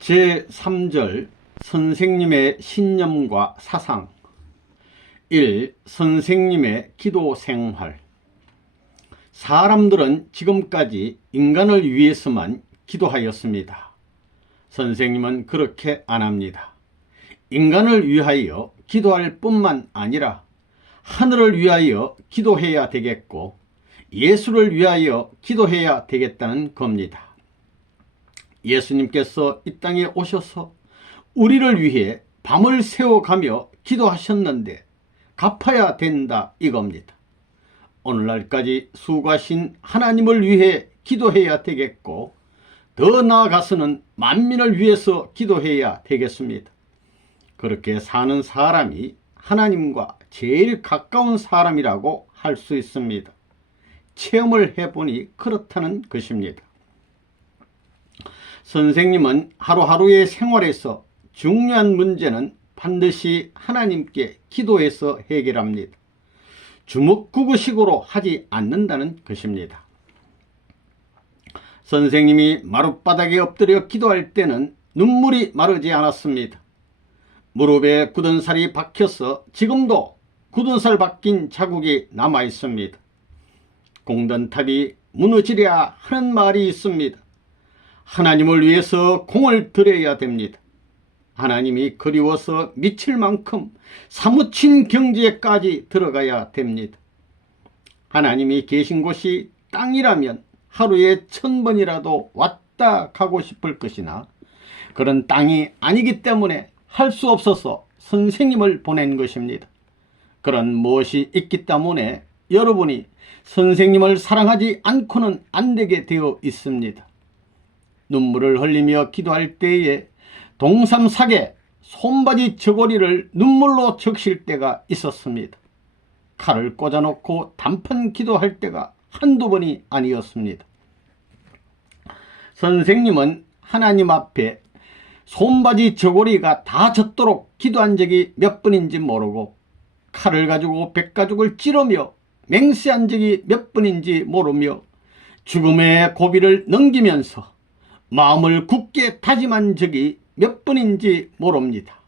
제3절 선생님의 신념과 사상 1. 선생님의 기도 생활. 사람들은 지금까지 인간을 위해서만 기도하였습니다. 선생님은 그렇게 안 합니다. 인간을 위하여 기도할 뿐만 아니라 하늘을 위하여 기도해야 되겠고 예수를 위하여 기도해야 되겠다는 겁니다. 예수님께서 이 땅에 오셔서 우리를 위해 밤을 새워가며 기도하셨는데 갚아야 된다 이겁니다. 오늘날까지 수고하신 하나님을 위해 기도해야 되겠고 더 나아가서는 만민을 위해서 기도해야 되겠습니다. 그렇게 사는 사람이 하나님과 제일 가까운 사람이라고 할 수 있습니다. 체험을 해보니 그렇다는 것입니다. 선생님은 하루하루의 생활에서 중요한 문제는 반드시 하나님께 기도해서 해결합니다. 주먹구구식으로 하지 않는다는 것입니다. 선생님이 마룻바닥에 엎드려 기도할 때는 눈물이 마르지 않았습니다. 무릎에 굳은 살이 박혀서 지금도 굳은 살 박힌 자국이 남아 있습니다. 공든탑이 무너지랴 하는 말이 있습니다. 하나님을 위해서 공을 들여야 됩니다. 하나님이 그리워서 미칠 만큼 사무친 경지에까지 들어가야 됩니다. 하나님이 계신 곳이 땅이라면 하루에 1000번이라도 왔다 가고 싶을 것이나 그런 땅이 아니기 때문에 할 수 없어서 선생님을 보낸 것입니다. 그런 무엇이 있기 때문에 여러분이 선생님을 사랑하지 않고는 안 되게 되어 있습니다. 눈물을 흘리며 기도할 때에 동삼사계 손바지 저고리를 눈물로 적실 때가 있었습니다. 칼을 꽂아놓고 단판 기도할 때가 한두 번이 아니었습니다. 선생님은 하나님 앞에 손바지 저고리가 다 젖도록 기도한 적이 몇 번인지 모르고 칼을 가지고 백가죽을 찌르며 맹세한 적이 몇 번인지 모르며 죽음의 고비를 넘기면서 마음을 굳게 다짐한 적이 몇 번인지 모릅니다.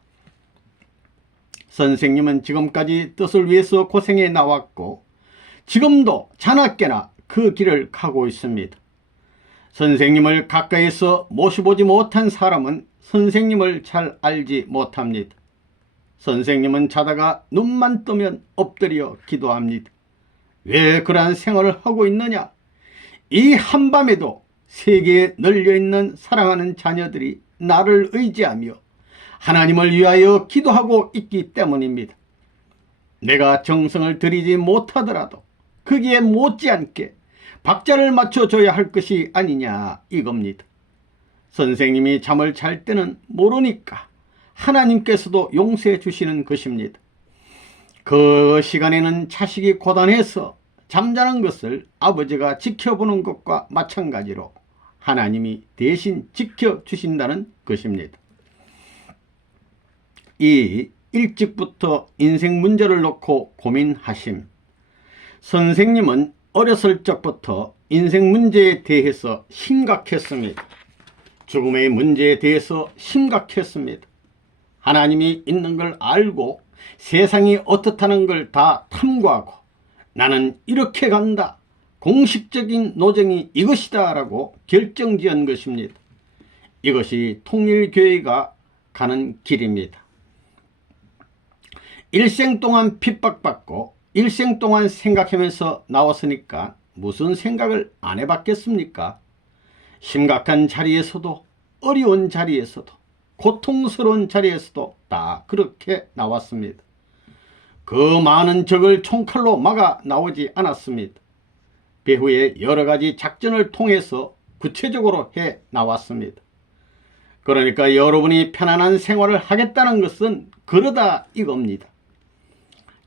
선생님은 지금까지 뜻을 위해서 고생해 나왔고 지금도 자나깨나 그 길을 가고 있습니다. 선생님을 가까이서 모셔보지 못한 사람은 선생님을 잘 알지 못합니다. 선생님은 자다가 눈만 뜨면 엎드려 기도합니다. 왜 그러한 생활을 하고 있느냐? 이 한밤에도 세계에 널려있는 사랑하는 자녀들이 나를 의지하며 하나님을 위하여 기도하고 있기 때문입니다. 내가 정성을 들이지 못하더라도 거기에 못지않게 박자를 맞춰줘야 할 것이 아니냐 이겁니다. 선생님이 잠을 잘 때는 모르니까 하나님께서도 용서해 주시는 것입니다. 그 시간에는 자식이 고단해서 잠자는 것을 아버지가 지켜보는 것과 마찬가지로 하나님이 대신 지켜주신다는 것입니다. 이 일찍부터 인생 문제를 놓고 고민하심. 선생님은 어렸을 적부터 인생 문제에 대해서 심각했습니다. 죽음의 문제에 대해서 심각했습니다. 하나님이 있는 걸 알고 세상이 어떻다는 걸 다 탐구하고 나는 이렇게 간다. 공식적인 노정이 이것이다 라고 결정지은 것입니다. 이것이 통일교회가 가는 길입니다. 일생 동안 핍박받고 일생 동안 생각하면서 나왔으니까 무슨 생각을 안 해봤겠습니까? 심각한 자리에서도 어려운 자리에서도 고통스러운 자리에서도 다 그렇게 나왔습니다. 그 많은 적을 총칼로 막아 나오지 않았습니다. 배후에 여러 가지 작전을 통해서 구체적으로 해 나왔습니다. 그러니까 여러분이 편안한 생활을 하겠다는 것은 그러다 이겁니다.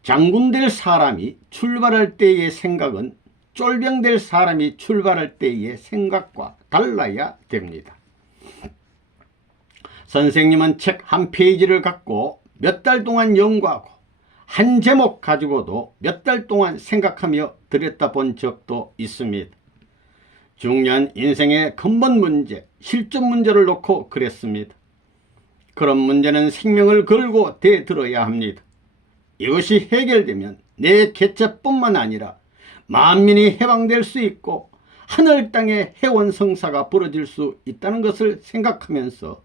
장군 될 사람이 출발할 때의 생각은 쫄병 될 사람이 출발할 때의 생각과 달라야 됩니다. 선생님은 책 한 페이지를 갖고 몇 달 동안 연구하고 한 제목 가지고도 몇 달 동안 생각하며 들여다본 적도 있습니다. 중요한 인생의 근본 문제, 실존 문제를 놓고 그랬습니다. 그런 문제는 생명을 걸고 대들어야 합니다. 이것이 해결되면 내 개체뿐만 아니라 만민이 해방될 수 있고 하늘 땅에 해원성사가 벌어질 수 있다는 것을 생각하면서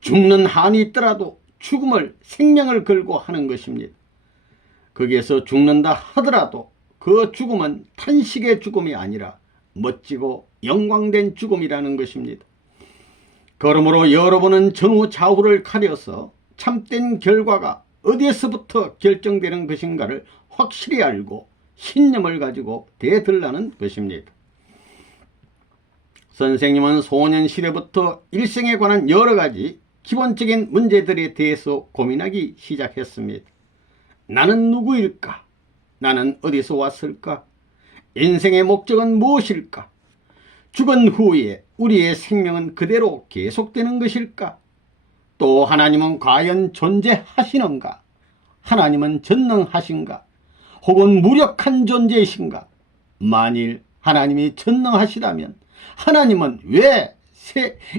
죽는 한이 있더라도 죽음을 생명을 걸고 하는 것입니다. 거기에서 죽는다 하더라도 그 죽음은 탄식의 죽음이 아니라 멋지고 영광된 죽음이라는 것입니다. 그러므로 여러분은 전후 좌우를 가려서 참된 결과가 어디에서부터 결정되는 것인가를 확실히 알고 신념을 가지고 대들라는 것입니다. 선생님은 소년 시대부터 일생에 관한 여러 가지 기본적인 문제들에 대해서 고민하기 시작했습니다. 나는 누구일까? 나는 어디서 왔을까? 인생의 목적은 무엇일까? 죽은 후에 우리의 생명은 그대로 계속되는 것일까? 또 하나님은 과연 존재하시는가? 하나님은 전능하신가? 혹은 무력한 존재이신가? 만일 하나님이 전능하시다면 하나님은 왜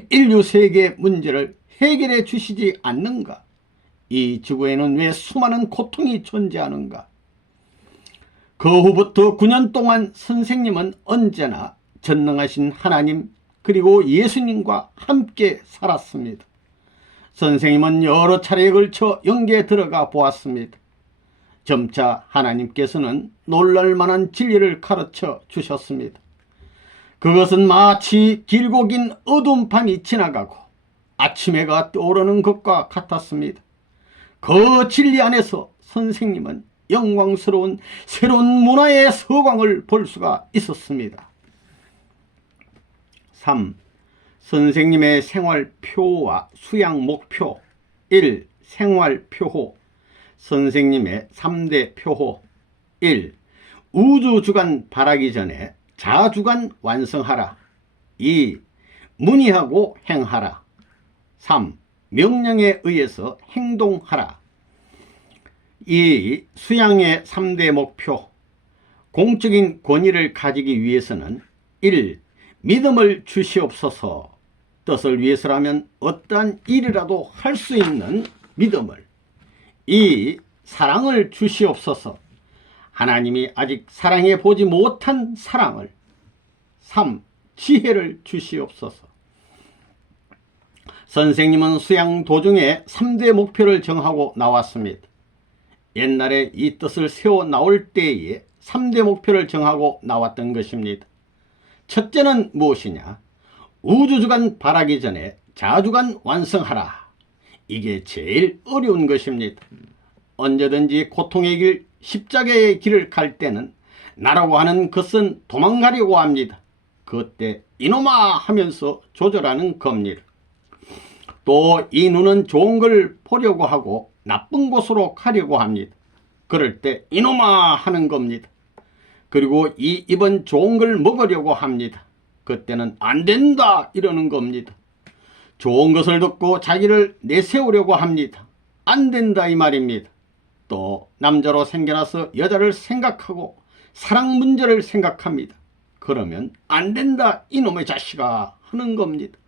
인류 세계의 문제를 해결해 주시지 않는가? 이 지구에는 왜 수많은 고통이 존재하는가? 그 후부터 9년 동안 선생님은 언제나 전능하신 하나님 그리고 예수님과 함께 살았습니다. 선생님은 여러 차례에 걸쳐 영계에 들어가 보았습니다. 점차 하나님께서는 놀랄만한 진리를 가르쳐 주셨습니다. 그것은 마치 길고 긴 어두운 밤이 지나가고 아침 해가 떠오르는 것과 같았습니다. 그 진리 안에서 선생님은 영광스러운 새로운 문화의 서광을 볼 수가 있었습니다. 3. 선생님의 생활표와 수양 목표. 1. 생활표호. 선생님의 3대 표호. 1. 우주주간 바라기 전에 자주간 완성하라. 2. 문의하고 행하라. 3. 명령에 의해서 행동하라. 2. 수양의 3대 목표. 공적인 권위를 가지기 위해서는 1. 믿음을 주시옵소서. 뜻을 위해서라면 어떠한 일이라도 할 수 있는 믿음을. 2. 사랑을 주시옵소서. 하나님이 아직 사랑해 보지 못한 사랑을. 3. 지혜를 주시옵소서. 선생님은 수양 도중에 3대 목표를 정하고 나왔습니다. 옛날에 이 뜻을 세워 나올 때에 3대 목표를 정하고 나왔던 것입니다. 첫째는 무엇이냐? 우주주간 바라기 전에 자주간 완성하라. 이게 제일 어려운 것입니다. 언제든지 고통의 길, 십자가의 길을 갈 때는 나라고 하는 것은 도망가려고 합니다. 그때 이놈아 하면서 조절하는 겁니다. 또 이 눈은 좋은 걸 보려고 하고 나쁜 곳으로 가려고 합니다. 그럴 때 이놈아 하는 겁니다. 그리고 이 입은 좋은 걸 먹으려고 합니다. 그때는 안 된다 이러는 겁니다. 좋은 것을 듣고 자기를 내세우려고 합니다. 안 된다 이 말입니다. 또 남자로 생겨나서 여자를 생각하고 사랑 문제를 생각합니다. 그러면 안 된다 이놈의 자식아 하는 겁니다.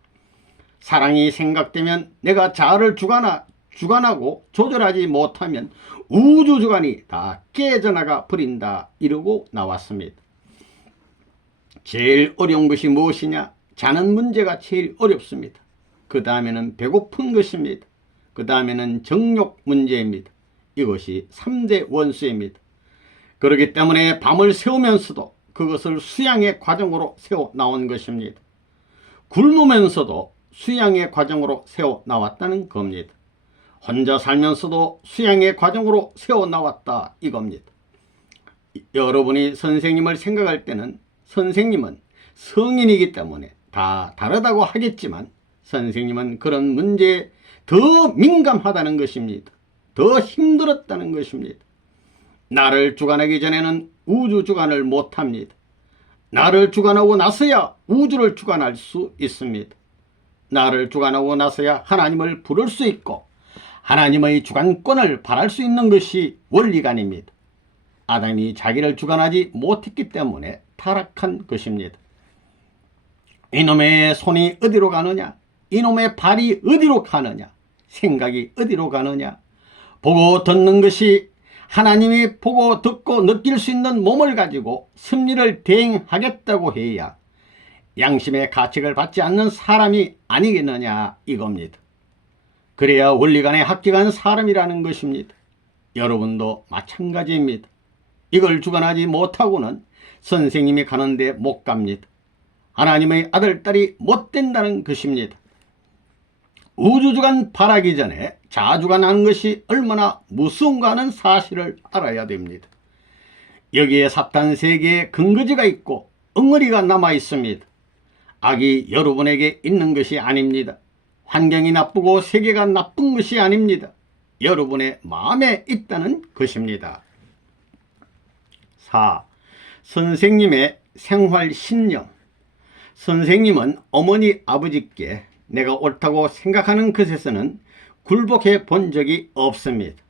사랑이 생각되면 내가 자아를 주관하고 조절하지 못하면 우주주관이 다 깨져나가 버린다 이러고 나왔습니다. 제일 어려운 것이 무엇이냐? 자는 문제가 제일 어렵습니다. 그 다음에는 배고픈 것입니다. 그 다음에는 정욕 문제입니다. 이것이 3대 원수입니다. 그렇기 때문에 밤을 새우면서도 그것을 수양의 과정으로 세워 나온 것입니다. 굶으면서도 수양의 과정으로 세워 나왔다는 겁니다. 혼자 살면서도 수양의 과정으로 세워 나왔다 이겁니다. 여러분이 선생님을 생각할 때는 선생님은 성인이기 때문에 다 다르다고 하겠지만 선생님은 그런 문제에 더 민감하다는 것입니다. 더 힘들었다는 것입니다. 나를 주관하기 전에는 우주 주관을 못합니다. 나를 주관하고 나서야 우주를 주관할 수 있습니다. 나를 주관하고 나서야 하나님을 부를 수 있고 하나님의 주관권을 바랄 수 있는 것이 원리관입니다. 아담이 자기를 주관하지 못했기 때문에 타락한 것입니다. 이놈의 손이 어디로 가느냐, 이놈의 발이 어디로 가느냐, 생각이 어디로 가느냐. 보고 듣는 것이 하나님이 보고 듣고 느낄 수 있는 몸을 가지고 섭리를 대행하겠다고 해야 양심의 가책을 받지 않는 사람이 아니겠느냐 이겁니다. 그래야 원리간에 합격한 사람이라는 것입니다. 여러분도 마찬가지입니다. 이걸 주관하지 못하고는 선생님이 가는데 못 갑니다. 하나님의 아들, 딸이 못 된다는 것입니다. 우주주간 바라기 전에 자주간 하는 것이 얼마나 무서운가 하는 사실을 알아야 됩니다. 여기에 사탄 세계의 근거지가 있고 엉어리가 남아 있습니다. 악이 여러분에게 있는 것이 아닙니다. 환경이 나쁘고 세계가 나쁜 것이 아닙니다. 여러분의 마음에 있다는 것입니다. 4. 선생님의 생활신념. 선생님은 어머니 아버지께 내가 옳다고 생각하는 것에서는 굴복해 본 적이 없습니다.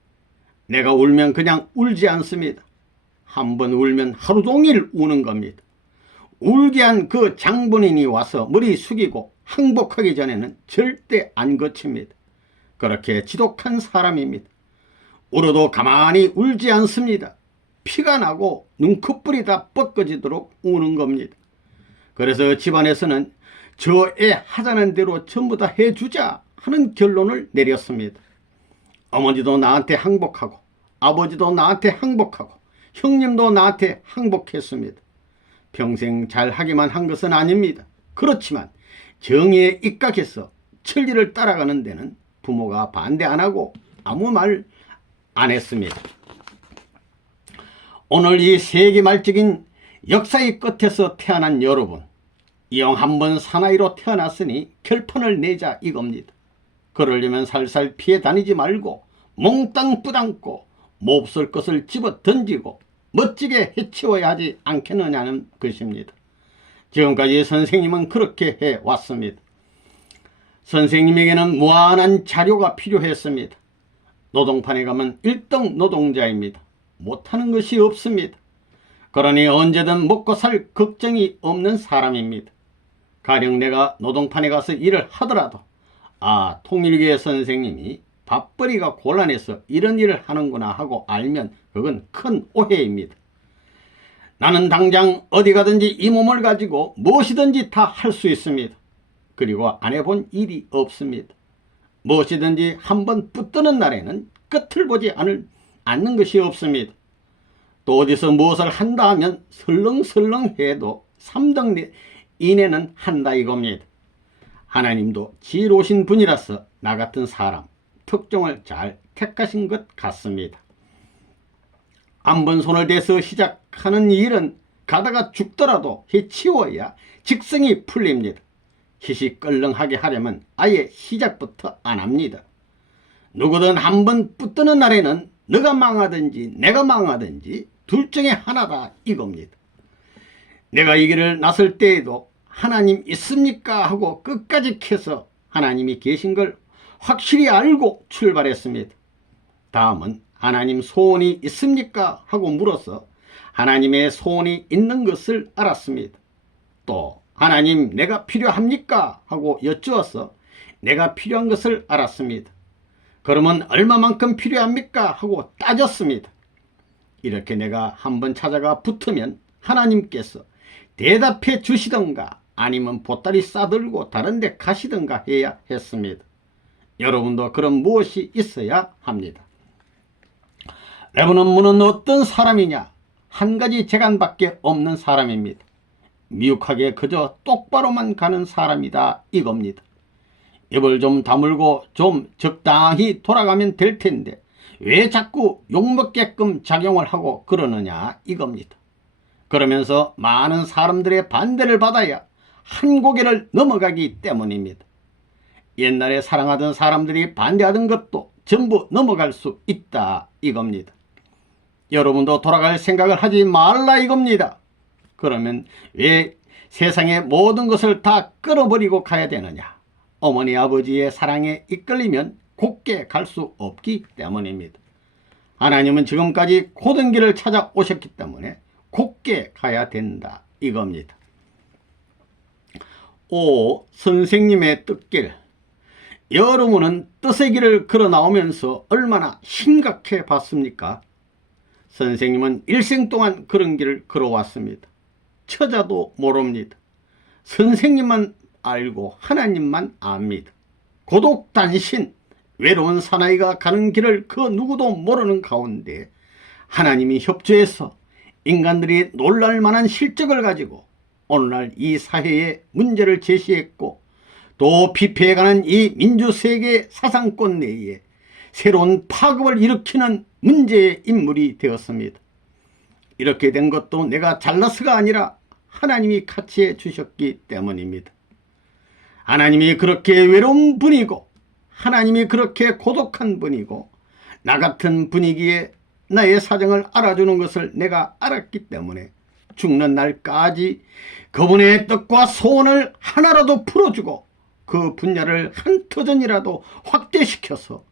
내가 울면 그냥 울지 않습니다. 한번 울면 하루 종일 우는 겁니다. 울게 한 그 장본인이 와서 머리 숙이고 항복하기 전에는 절대 안 거칩니다. 그렇게 지독한 사람입니다. 울어도 가만히 울지 않습니다. 피가 나고 눈꺼풀이 다 뻗어지도록 우는 겁니다. 그래서 집안에서는 저 애 하자는 대로 전부 다 해주자 하는 결론을 내렸습니다. 어머니도 나한테 항복하고 아버지도 나한테 항복하고 형님도 나한테 항복했습니다. 평생 잘하기만 한 것은 아닙니다. 그렇지만 정의에 입각해서 천리를 따라가는 데는 부모가 반대 안 하고 아무 말 안 했습니다. 오늘 이 세기말적인 역사의 끝에서 태어난 여러분, 이왕 한번 사나이로 태어났으니 결판을 내자 이겁니다. 그러려면 살살 피해 다니지 말고 몽땅 뿌당고 몹쓸 것을 집어 던지고 멋지게 해치워야 하지 않겠느냐는 것입니다. 지금까지 선생님은 그렇게 해왔습니다. 선생님에게는 무한한 자료가 필요했습니다. 노동판에 가면 1등 노동자입니다. 못하는 것이 없습니다. 그러니 언제든 먹고 살 걱정이 없는 사람입니다. 가령 내가 노동판에 가서 일을 하더라도 통일교의 선생님이 밥벌이가 곤란해서 이런 일을 하는구나 하고 알면 그건 큰 오해입니다. 나는 당장 어디 가든지 이 몸을 가지고 무엇이든지 다 할 수 있습니다. 그리고 안 해본 일이 없습니다. 무엇이든지 한번 붙드는 날에는 끝을 보지 않는 것이 없습니다. 또 어디서 무엇을 한다 하면 설렁설렁 해도 3등 이내는 한다 이겁니다. 하나님도 지혜로우신 분이라서 나 같은 사람 특종을 잘 택하신 것 같습니다. 한번 손을 대서 시작하는 일은 가다가 죽더라도 해치워야 직성이 풀립니다. 희시껄렁하게 하려면 아예 시작부터 안 합니다. 누구든 한번 붙드는 날에는 너가 망하든지 내가 망하든지 둘 중에 하나다 이겁니다. 내가 이 길을 나설 때에도 하나님 있습니까 하고 끝까지 캐서 하나님이 계신 걸 확실히 알고 출발했습니다. 다음은 하나님 소원이 있습니까 하고 물어서 하나님의 소원이 있는 것을 알았습니다. 또 하나님 내가 필요합니까 하고 여쭈어서 내가 필요한 것을 알았습니다. 그러면 얼마만큼 필요합니까 하고 따졌습니다. 이렇게 내가 한번 찾아가 붙으면 하나님께서 대답해 주시던가 아니면 보따리 싸들고 다른 데 가시던가 해야 했습니다. 여러분도 그런 무엇이 있어야 합니다. 레브넌문은 어떤 사람이냐? 한 가지 재간밖에 없는 사람입니다. 미혹하게 그저 똑바로만 가는 사람이다 이겁니다. 입을 좀 다물고 좀 적당히 돌아가면 될 텐데 왜 자꾸 욕먹게끔 작용을 하고 그러느냐 이겁니다. 그러면서 많은 사람들의 반대를 받아야 한 고개를 넘어가기 때문입니다. 옛날에 사랑하던 사람들이 반대하던 것도 전부 넘어갈 수 있다 이겁니다. 여러분도 돌아갈 생각을 하지 말라 이겁니다. 그러면 왜 세상의 모든 것을 다 끌어버리고 가야 되느냐? 어머니 아버지의 사랑에 이끌리면 곱게 갈 수 없기 때문입니다. 하나님은 지금까지 고든 길을 찾아오셨기 때문에 곱게 가야 된다 이겁니다. 오 선생님의 뜻길. 여러분은 뜻의 길을 걸어 나오면서 얼마나 심각해 봤습니까? 선생님은 일생 동안 그런 길을 걸어왔습니다. 처자도 모릅니다. 선생님만 알고 하나님만 압니다. 고독 단신 외로운 사나이가 가는 길을 그 누구도 모르는 가운데 하나님이 협조해서 인간들이 놀랄 만한 실적을 가지고 오늘날 이 사회에 문제를 제시했고 또 피폐해가는 이 민주세계 사상권 내에 새로운 파급을 일으키는 문제의 인물이 되었습니다. 이렇게 된 것도 내가 잘나서가 아니라 하나님이 같이 해주셨기 때문입니다. 하나님이 그렇게 외로운 분이고 하나님이 그렇게 고독한 분이고 나 같은 분위기에 나의 사정을 알아주는 것을 내가 알았기 때문에 죽는 날까지 그분의 뜻과 소원을 하나라도 풀어주고 그 분야를 한 터전이라도 확대시켜서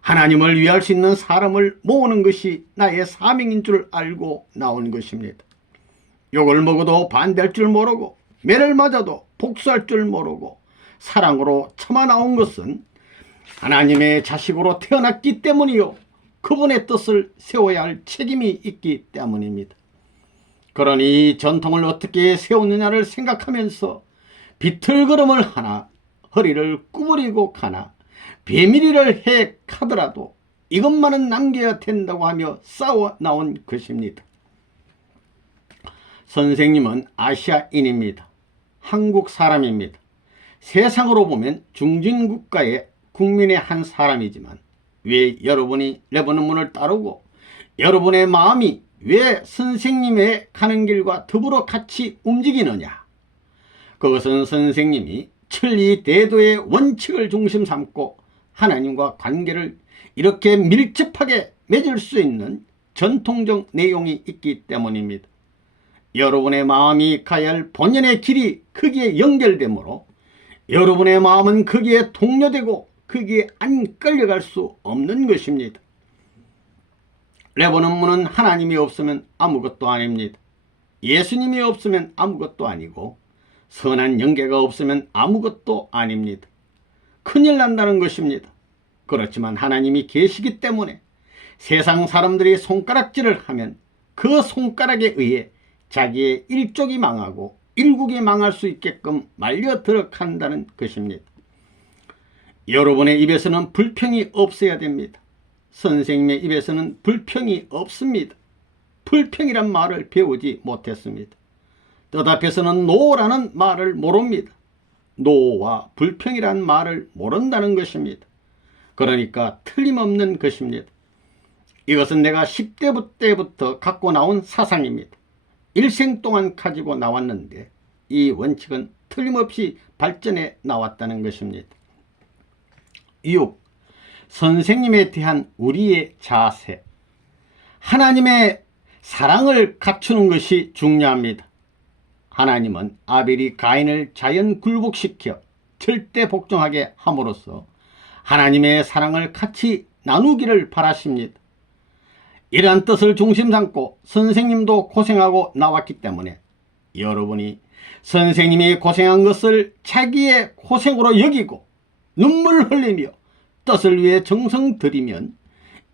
하나님을 위할 수 있는 사람을 모으는 것이 나의 사명인 줄 알고 나온 것입니다. 욕을 먹어도 반대할 줄 모르고 매를 맞아도 복수할 줄 모르고 사랑으로 참아 나온 것은 하나님의 자식으로 태어났기 때문이요 그분의 뜻을 세워야 할 책임이 있기 때문입니다. 그러니 전통을 어떻게 세우느냐를 생각하면서 비틀걸음을 하나 허리를 구부리고 가나 비밀이를 해 가더라도 이것만은 남겨야 된다고 하며 싸워 나온 것입니다. 선생님은 아시아인입니다. 한국 사람입니다. 세상으로 보면 중진국가의 국민의 한 사람이지만 왜 여러분이 레버넌 문을 따르고 여러분의 마음이 왜 선생님의 가는 길과 더불어 같이 움직이느냐? 그것은 선생님이 천리대도의 원칙을 중심 삼고 하나님과 관계를 이렇게 밀접하게 맺을 수 있는 전통적 내용이 있기 때문입니다. 여러분의 마음이 가야 할 본연의 길이 거기에 연결되므로 여러분의 마음은 거기에 동료되고 거기에 안 끌려갈 수 없는 것입니다. 레버넌 문은 하나님이 없으면 아무것도 아닙니다. 예수님이 없으면 아무것도 아니고 선한 연계가 없으면 아무것도 아닙니다. 큰일 난다는 것입니다. 그렇지만 하나님이 계시기 때문에 세상 사람들이 손가락질을 하면 그 손가락에 의해 자기의 일족이 망하고 일국이 망할 수 있게끔 말려 들어간다는 것입니다. 여러분의 입에서는 불평이 없어야 됩니다. 선생님의 입에서는 불평이 없습니다. 불평이란 말을 배우지 못했습니다. 뜻 앞에서는 노라는 말을 모릅니다. 노와 불평이란 말을 모른다는 것입니다. 그러니까 틀림없는 것입니다. 이것은 내가 10대 때부터 갖고 나온 사상입니다. 일생 동안 가지고 나왔는데 이 원칙은 틀림없이 발전해 나왔다는 것입니다. 6. 선생님에 대한 우리의 자세. 하나님의 사랑을 갖추는 것이 중요합니다. 하나님은 아벨이 가인을 자연 굴복시켜 절대 복종하게 함으로써 하나님의 사랑을 같이 나누기를 바라십니다. 이러한 뜻을 중심 삼고 선생님도 고생하고 나왔기 때문에 여러분이 선생님이 고생한 것을 자기의 고생으로 여기고 눈물 흘리며 뜻을 위해 정성 들이면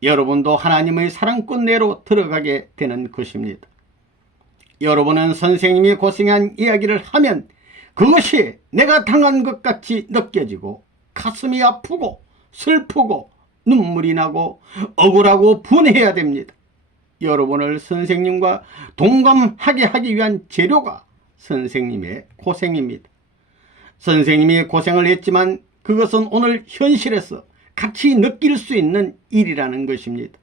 여러분도 하나님의 사랑권 내로 들어가게 되는 것입니다. 여러분은 선생님이 고생한 이야기를 하면 그것이 내가 당한 것 같이 느껴지고 가슴이 아프고 슬프고 눈물이 나고 억울하고 분해해야 됩니다. 여러분을 선생님과 동감하게 하기 위한 재료가 선생님의 고생입니다. 선생님이 고생을 했지만 그것은 오늘 현실에서 같이 느낄 수 있는 일이라는 것입니다.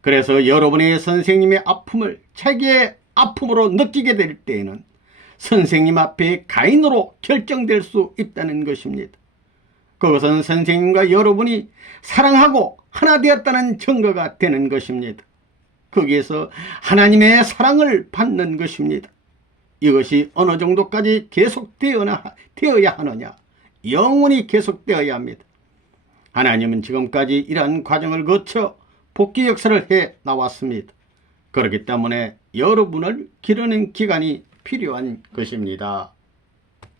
그래서 여러분의 선생님의 아픔을 자기의 아픔으로 느끼게 될 때에는 선생님 앞에 가인으로 결정될 수 있다는 것입니다. 그것은 선생님과 여러분이 사랑하고 하나 되었다는 증거가 되는 것입니다. 거기에서 하나님의 사랑을 받는 것입니다. 이것이 어느 정도까지 계속되어야 하느냐? 영원히 계속되어야 합니다. 하나님은 지금까지 이러한 과정을 거쳐 복귀 역사를 해 나왔습니다. 그렇기 때문에 여러분을 기르는 기간이 필요한 것입니다.